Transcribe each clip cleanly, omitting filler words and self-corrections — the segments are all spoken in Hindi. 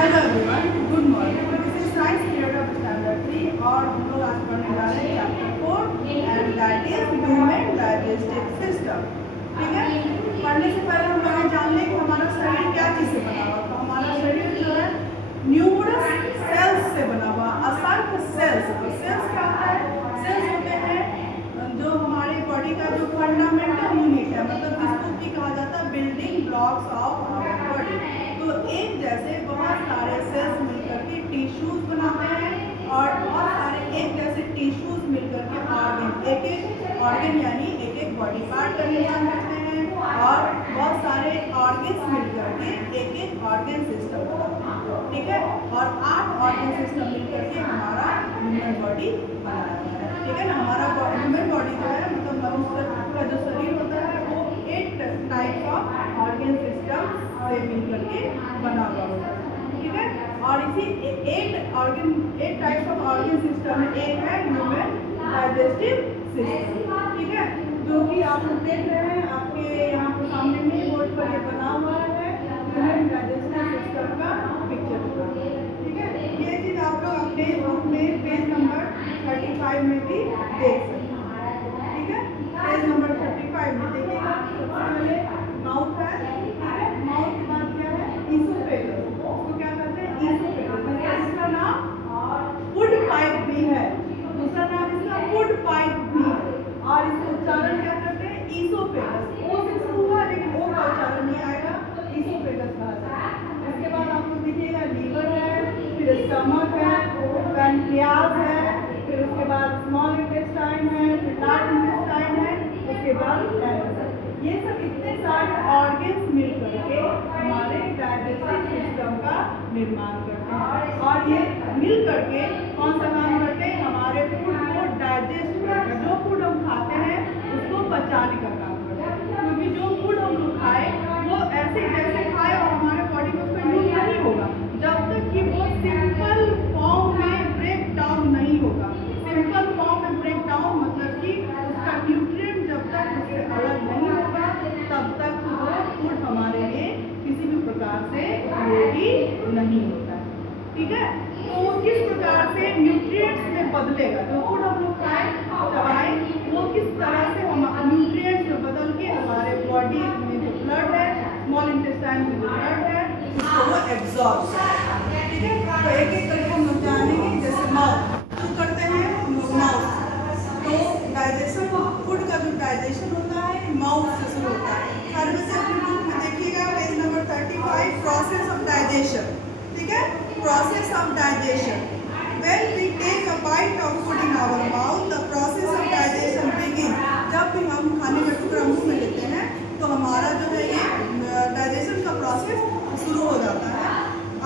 Hello everyone, good morning. This is science period of standard 3 और हम लोग आज पढ़ने जा रहे हैं chapter 4 and that is human digestive system. ठीक है, पढ़ने से पहले हम लोग जान लें कि हमारा शरीर क्या चीज़ से बना हुआ। तो हमारा शरीर जो है न्यूमरस सेल्स से बना हुआ, असंख्य सेल्स। सेल्स क्या होता है? सेल्स होते हैं जो हमारे बॉडी का जो फंडामेंटल यूनिट है, मतलब जिसको कि कहा जाता है building blocks of our body. तो एक जैसे बहुत सारे सेल्स मिलकर के टिश्यूज बनाते हैं और बहुत सारे एक जैसे टिश्यूज मिलकर के ऑर्गन, एक एक ऑर्गन यानी एक एक बॉडी पार्ट का निर्माण करते हैं और बहुत सारे ऑर्गन्स मिलकर के एक एक ऑर्गन सिस्टम बनाते हैं। ठीक है, और 8 ऑर्गन सिस्टम मिलकर के हमारा ह्यूमन बॉडी बनाया हुआ है। ठीक है ना, हमारा ह्यूमन बॉडी जो है मतलब मनुष्य का जो शरीर होता है वो 8 टाइप ऑफ ऑर्गन सिस्टम से मिलकर के बना हुआ होता है। ठीक है, और इसी 8 टाइप्स ऑफ ऑर्गन सिस्टम में एक है ह्यूमन डाइजेस्टिव सिस्टम। ठीक है, जो कि आप लोग देख रहे हैं आपके यहाँ पे सामने में बोर्ड पर ये बना हुआ है ह्यूमन डाइजेस्टिव सिस्टम का पिक्चर। ठीक है, ये चीज़ आप लोग अपने बुक में पेज नंबर 35 में भी देख सकते हैं। ठीक है, पेज नंबर 35 में देखिएगा। सबसे पहले माउथ है। ठीक है, माउथ के बाद क्या है? ईसोफेगस। उसको क्या कहते हैं? ईसोफेगस। इसका नाम फूड पाइप भी है, दूसरा नाम इसका फूड पाइप भी है और इसका उच्चारण क्या करते हैं? ईसोफेगस। ओ से शुरू हुआ लेकिन ओ का उच्चारण नहीं आएगा, ईसोफेगस कहा जाता है। इसके बाद आपको दिखिएगा लीवर है, फिर स्टमक है, पैनक्रियाज है, फिर उसके बाद स्मॉल इंटेस्टाइन है, फिर लार्ज इंटेस्टाइन है, उसके बाद एनस है। ये सब इतने सारे ऑर्गन्स मिलकर के हमारे डाइजेस्टिव सिस्टम का निर्माण करते हैं और ये मिल करके कौन सा काम करते हैं? हमारे फूड को डाइजेस्ट करते हैं। जो फूड हम खाते हैं उसको पचाने का काम करते हैं, क्योंकि जो फूड हम लोग खाए वो ऐसे जैसे खाए और हमारे बॉडी में उसका यूज नहीं होगा जब तक कि वो सिंपल फॉर्म में ब्रेक डाउन नहीं होगा। सिंपल फॉर्म में ब्रेक डाउन मतलब कि उसका न्यूट्रिएंट जब तक उससे अलग नहीं होगा तब तक वो फूड हमारे लिए किसी भी प्रकार से उपयोगी नहीं होता है। ठीक है, तो वो किस प्रकार से न्यूट्रिएंट्स में बदलेगा? जो फूड हम लोग खाएं चबाएं वो किस तरह से हम न्यूट्रिएंट्स में बदल के हमारे बॉडी में जो ब्लड है, स्मॉल इंटेस्टाइन में जो ब्लड है उसको वो एब्जॉर्ब करेगा। ठीक है, तो एक एक करके हम लोग जानेंगे। जैसे माउथ जो करते हैं हम लोग माउथ, तो डाइजेशन फूड का जो डाइजेशन होता है माउथ से शुरू होता है। हर में से अपनी बुक में देखिएगा page number 35, process of digestion. ठीक है, process of digestion. When we take a bite of food in our mouth, the process of digestion begins. जब भी हम खाने का टुकड़ा मुंह में लेते हैं तो हमारा जो है ये डाइजेशन का प्रोसेस शुरू हो जाता है।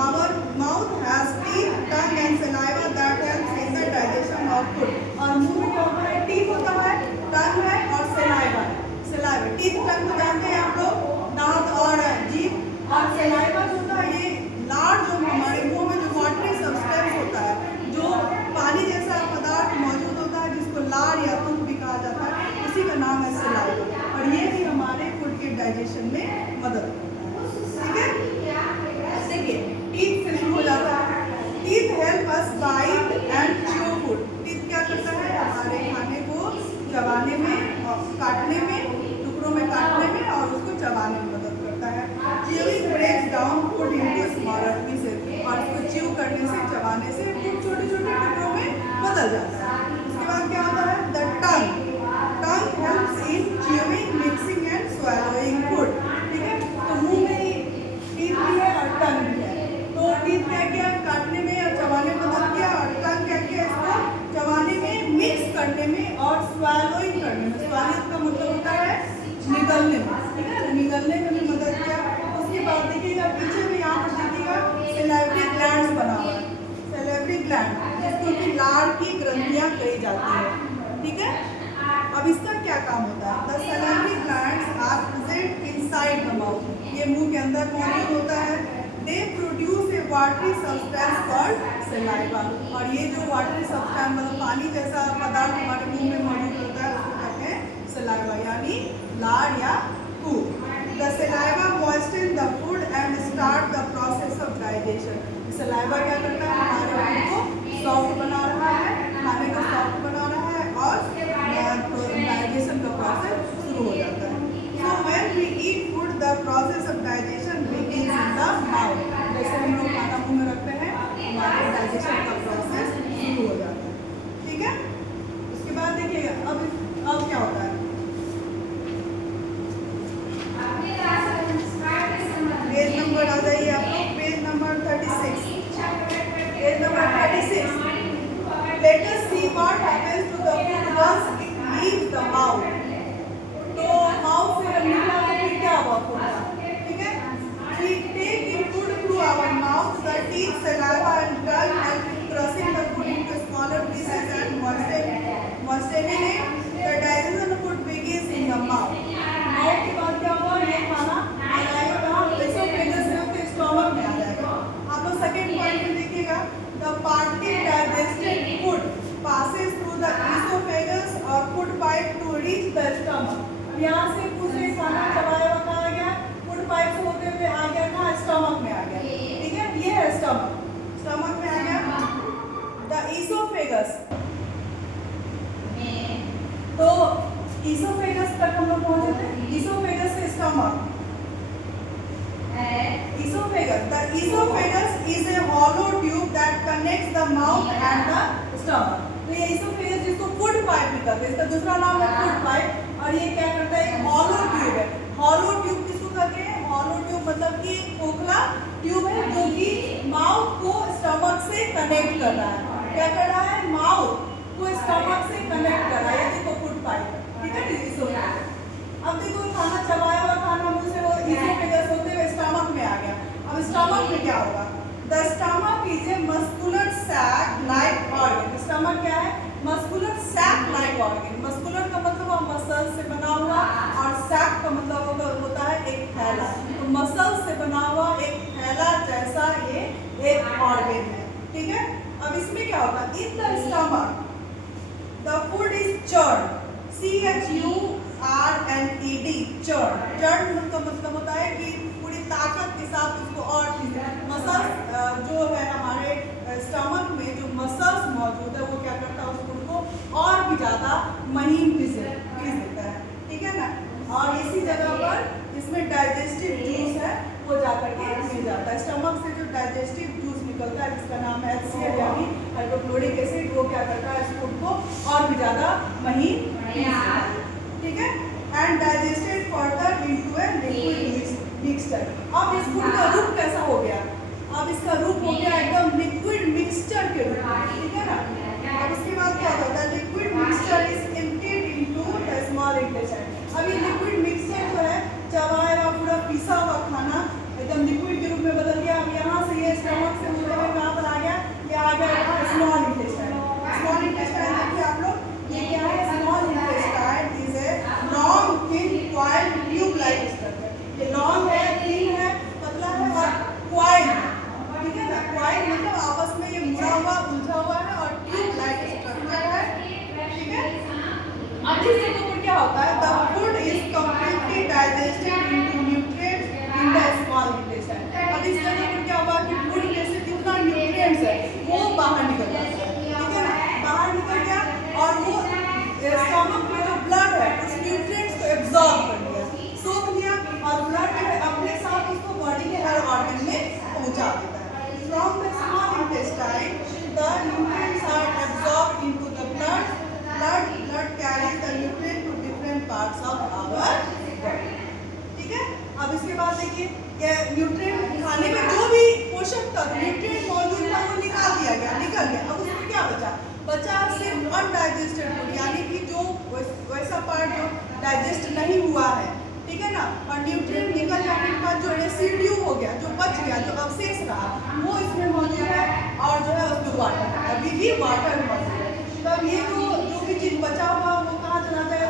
Our mouth has teeth, tongue and saliva that helps in the digestion of food. और मुंह में क्या होता है? टीथ होता है, टंग है और सलाइवा है। सलाइवा, टीथ टंग को जानते हैं आप लोग, दांत और जीभ, और सलाइवा जो होता है ये लार जो हमारे मुंह में जो वाटरी सब्सटेंस होता है, जो पानी जैसा पदार्थ मौजूद होता है जिसको लार या तुम भी कहा जाता है, उसी का नाम है सलाइवा और ये भी हमारे फूड के डाइजेशन में मदद करता है। ठीक है, देखिए टीथ से शुरू हो जाता है। Teeth help us bite and chew food. Teeth क्या करता है? हमारे खाने को चबाने में और काटने में, टुकड़ों में काटने में और उसको चबाने में मदद करता है। Chewing breaks down food into smaller pieces और इसको च्यू करने से, चबाने से फूड छोटे छोटे टुकड़ों में बदल जाता है। उसके बाद क्या होता है? The tongue. Tongue helps in chewing, mixing and swallowing food. ठीक है, तो मुंह में टीथ भी है और टंग भी है। तो टीथ क्या किया? काटने में और चबाने में मदद किया और टंग क्या किया? इसको चबाने में, मिक्स करने में और स्वैलोइंग करने में। स्वैलोइंग का मतलब होता है निगलने में। ठीक है, निगलने में भी मदद किया। उसके बाद देखिएगा पीछे में यहाँ पर देखिएगा सैलिवरी ग्लैंड्स बना हुआ है। सैलिवरी ग्लैंड जिसको कि लार की ग्रंथियाँ कही जाती है। ठीक है, अब इसका क्या काम होता है? The salivary glands are present inside the mouth. ये मुंह के अंदर मौजूद होता है। They produce a watery substance called saliva और ये जो वाटरी सब्सटेंस मतलब पानी जैसा पदार्थ हमारे मुंह में मौजूद होता है उसको कहते हैं सलाइवा यानी लार या पू। The saliva moisten the food and start the process of digestion. Saliva क्या करता है, हमारे फूड को सॉफ्ट बना रहा है, खाने को सॉफ्ट बना रहा है और डाइजेशन का प्रोसेस शुरू हो जाता है। So when we eat food, the process of digestion begins in the mouth. जैसे हम लोग खाना मुंह में रखते हैं, हमारे डाइजेशन का प्रोसेस शुरू हो जाता है, ठीक है। उसके बाद देखिएगा अब क्या होता है, पेज नंबर आ जाइए आप लोग, page number 36। Page number 36। Let us see what happens to the food once it leaves the mouth. तो माउथ से जब निकला तो फिर क्या हुआ फूड का, ठीक है। We take in food through our mouth, the teeth, saliva and blood help in crushing the food into smaller pieces and moistening it. The digestion of food begins in the mouth. Mouth के बाद क्या हुआ, ये खाना आएगा कहाँ, एसोफेगस से होकर स्टमक में आ जाएगा। आप लोग सेकेंड पॉइंट में देखिएगा, the partly digested food passes through the esophagus or food pipe to reach the stomach. यहाँ से पूरे खाना चबाया हुआ कहाँ आ गया, फूड पाइप से होते हुए आ गया कहाँ, स्टमक में आ गया, ठीक है। ये है स्टमक में आ गया। द इसोफेगस, तो इसोफेगस तक हम लोग पहुंचे थे, इसोफेगस से stomach. Esophagus. The esophagus is a hollow tube that connects the mouth and the stomach. तो ये esophagus जिसको फूड पाइप भी कहते हैं, इसका दूसरा नाम है फूड पाइप, और ये क्या करता है, एक हॉलो ट्यूब है। हॉलो ट्यूब किसको कहते हैं, हॉलो ट्यूब मतलब कि खोखला ट्यूब है जो कि माउथ को स्टमक से कनेक्ट कर रहा है। क्या कर रहा है, माउथ को स्टमक से कनेक्ट कर रहा है। ये देखो फूड पाइप, ठीक है। इसोफेगस, अब देखो खाना चबाया हुआ खाना मुंह से वो इसोफेगस होते हुए स्टमक में आ गया। अब स्टमक में क्या होगा, the stomach is a muscular sac like organ. Stomach क्या है, muscular sac like organ. Muscular का मतलब मसल से बना हुआ और सैक का मतलब होता है एक थैला। तो मसल से बना हुआ एक थैला जैसा ये एक ऑर्गन है, ठीक है। अब इसमें क्या होगा, in the stomach the food is churned, CHURNED, churned. Churned का मतलब होता है कि पूरी ताकत के साथ उसको और मसल जो है हमारे स्टमक में जो मसल्स मौजूद है वो क्या करता है, उस फूड को और भी ज़्यादा महीन पीस देता है, ठीक है ना। और इसी जगह पर इसमें डाइजेस्टिव जूस है वो जाकर के मिल जाता है। स्टमक से जो डाइजेस्टिव जूस निकलता है जिसका नाम है HCl यानी हाइड्रोक्लोरिक एसिड, वो क्या करता है, इस फूड को और भी ज़्यादा महीन, ठीक है, and digested further into a liquid mixture. अब इस फूड का रूप कैसा हो गया, अब इसका रूप हो गया एकदम लिक्विड मिक्सचर के रूप में, ठीक है ना। अब इसके बाद क्या होता है, liquid mixture is emptied into the small intestine. अब ये लिक्विड मिक्सचर जो है चबाया हुआ पूरा पिसा हुआ खाना एकदम लिक्विड के रूप में बदल गया। अब यहाँ से ये स्टमक से होते हुए कहाँ पर आ गया, ये आ गया स्मॉल इंटेस्टाइन। स्मॉल इंटेस्टाइन देखिए आप लोग, ये क्या है, small intestine is a long thin coiled tube like structure. ये लॉन्ग है, थिन है, पतला है और कॉइल्ड है, ठीक है ना। कॉइल्ड मतलब आपस में ये मुड़ा हुआ उलझा हुआ है और ट्यूब लाइक स्ट्रक्चर है, ठीक है। अब इस जगह पर क्या होता है, the food is completely digested into nutrients in the small intestine. अब इस जगह पर क्या हुआ कि फूड में से जितना न्यूट्रिएंट्स है वो बाहर निकल जाता है, ठीक है ना, बाहर निकल गया और वो स्टमक में जो ब्लड है उस न्यूट्रिएंट्स को एब्जॉर्ब कर लिया, सोख लिया, और ब्लड जो है अपने साथ उसको बॉडी के हर ऑर्गन में पहुंचा देता है। From the small intestine the nutrients are absorbed into the blood carries the nutrient to different parts of our body, ठीक है। अब इसके बाद देखिए ये न्यूट्रिएंट खाने में जो भी पोषक तत्व न्यूट्रिएंट मौजूद था वो निकाल दिया गया, निकल गया। अब उसमें क्या बचा सिर्फ अनडाइजेस्टेड फूड, यानी कि जो वैसा पार्ट जो डाइजेस्ट नहीं हुआ है, ठीक है ना। और न्यूट्रिएंट निकल जाने के बाद जो रेसिड्यू हो गया, जो बच गया, जो अवशेष रहा, वो इसमें मौजूद है और जो है उसमें वाटर, अभी भी वाटर मौजूद है। तब ये जो भी चीज़ बचा हुआ वो कहाँ चला जाएगा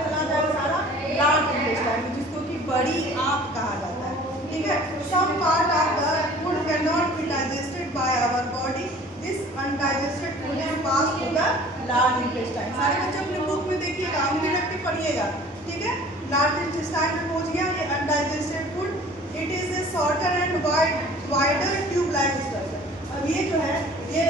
सारा लार्ज इंटेस्टाइन, जिसको कि बड़ी आंत कहा जाता है, ठीक है। Some part of the food can not be digested by our body, this undigested food is pass to the large intestine. सारे बच्चे अपने बुक में देखिएगा, हम भी रख के पढ़िएगा, ठीक है। लार्ज इंटेस्टाइन में पहुंच गया ये undigested food. It is a shorter and wider tube like structure. और ये जो है ये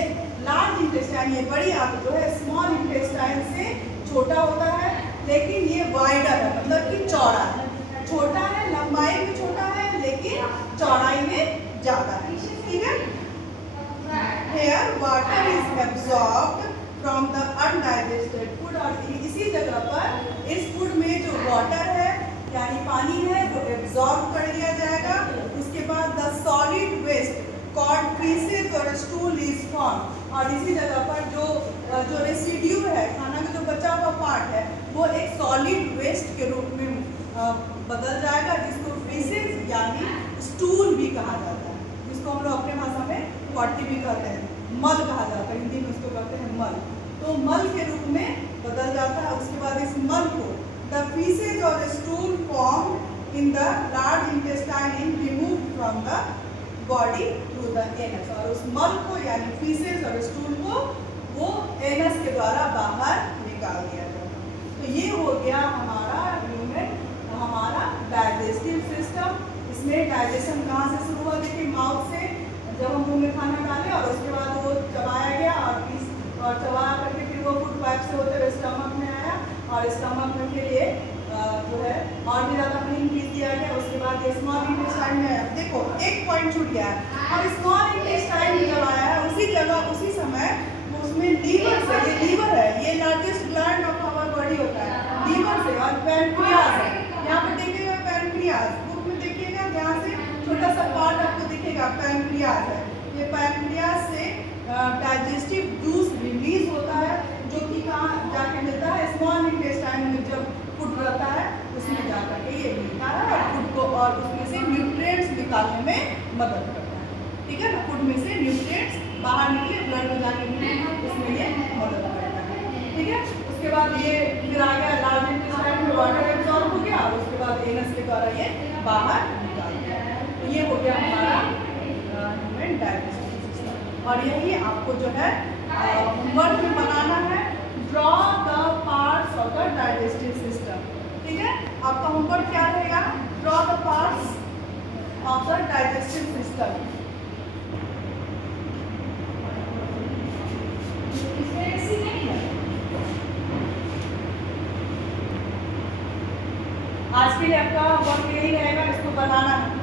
लार्ज इंटेस्टाइन, ये बड़ी आंत जो है स्मॉल इंटेस्टाइन से छोटा होता है, लेकिन ये वाइडर है, मतलब कि चौड़ा है। छोटा है, लंबाई में छोटा है, लेकिन चौड़ाई में ज़्यादा है। ठीक है। Here water is absorbed from the undigested food, और इसी जगह पर इस फूड में जो वाटर है यानी पानी है वो एब्जॉर्ब कर लिया जाएगा। उसके बाद the solid waste called faeces और स्टूल इज फॉर्म, और इसी जगह पर जो रेसिड्यू है, खाना का जो बचा हुआ पार्ट है, वो एक सॉलिड वेस्ट के रूप में बदल जाएगा, जिसको फीसेस यानी स्टूल भी कहा जाता है, जिसको हम लोग अपने भाषा में पॉटी भी कहते हैं, मल कहा जाता है, हिंदी में उसको कहते हैं मल। तो मल के रूप में बदल जाता है। उसके बाद इस मल को द फीसेज और stool form in the large intestine in remove from the body through the anus, और उस मल को यानी फीसेज और स्टूल को वो एनस के द्वारा बाहर निकाल दिया जाता है। तो ये हो गया हमारा ह्यूमन, हमारा डाइजेस्टिव सिस्टम। इसमें डाइजेशन कहाँ से शुरू हुआ? देखिए माउथ से, जब हम मुंह में खाना डालें और उसके बाद वो चबाया गया और चबा करके फिर वो फूड पाइप से होते हुए स्टमक में आया, और स्टमक में फिर ये जो है और भी ज़्यादा क्लीन पीस दिया गया। उसके बाद ये स्मॉल इंटेस्टाइन में, देखो एक पॉइंट छूट गया है, और स्मॉल इंटेस्टाइन में जब आया है उसी जगह उसी समय उसमें लीवर से, ये लीवर है, ये largest gland of our body होता है, लीवर से, और पैनक्रियाज है। यहाँ पर देखिएगा पैनक्रियाज, बुक में देखिएगा ध्यान से, छोटा सा पार्ट आपको दिखेगा, पैनक्रियाज है। ये पैनक्रियाज से डाइजेस्टिव जूस रिलीज होता है, जो कि कहाँ जाके मिलता है? स्मॉल इंटेस्टाइन में जब फूड रहता है उसमें जाकर के ये मिलता है, और फूड को और उसमें से न्यूट्रिएंट्स निकालने में मदद करता है। ठीक है ना, फूड में से न्यूट्रिएंट्स बाहर निकले, ब्लड में जाके मिले, उसमें ये मदद करता है। ठीक है। उसके बाद ये फिर आ गया लार्ज इंटेस्टाइन में वाटर एब्जॉर्ब हो गया, और उसके बाद एनस के द्वारा ये बाहर निकाल दिया। तो ये हो गया हमारा ह्यूमन डाइजेस्टिव सिस्टम। और यही आपको जो है होमवर्क में बनाना है, draw the parts of the digestive system. ठीक है। आपका होमवर्क क्या रहेगा? Draw the parts of the digestive system. आज के लिए आपका वर्क यही रहेगा, इसको बनाना है।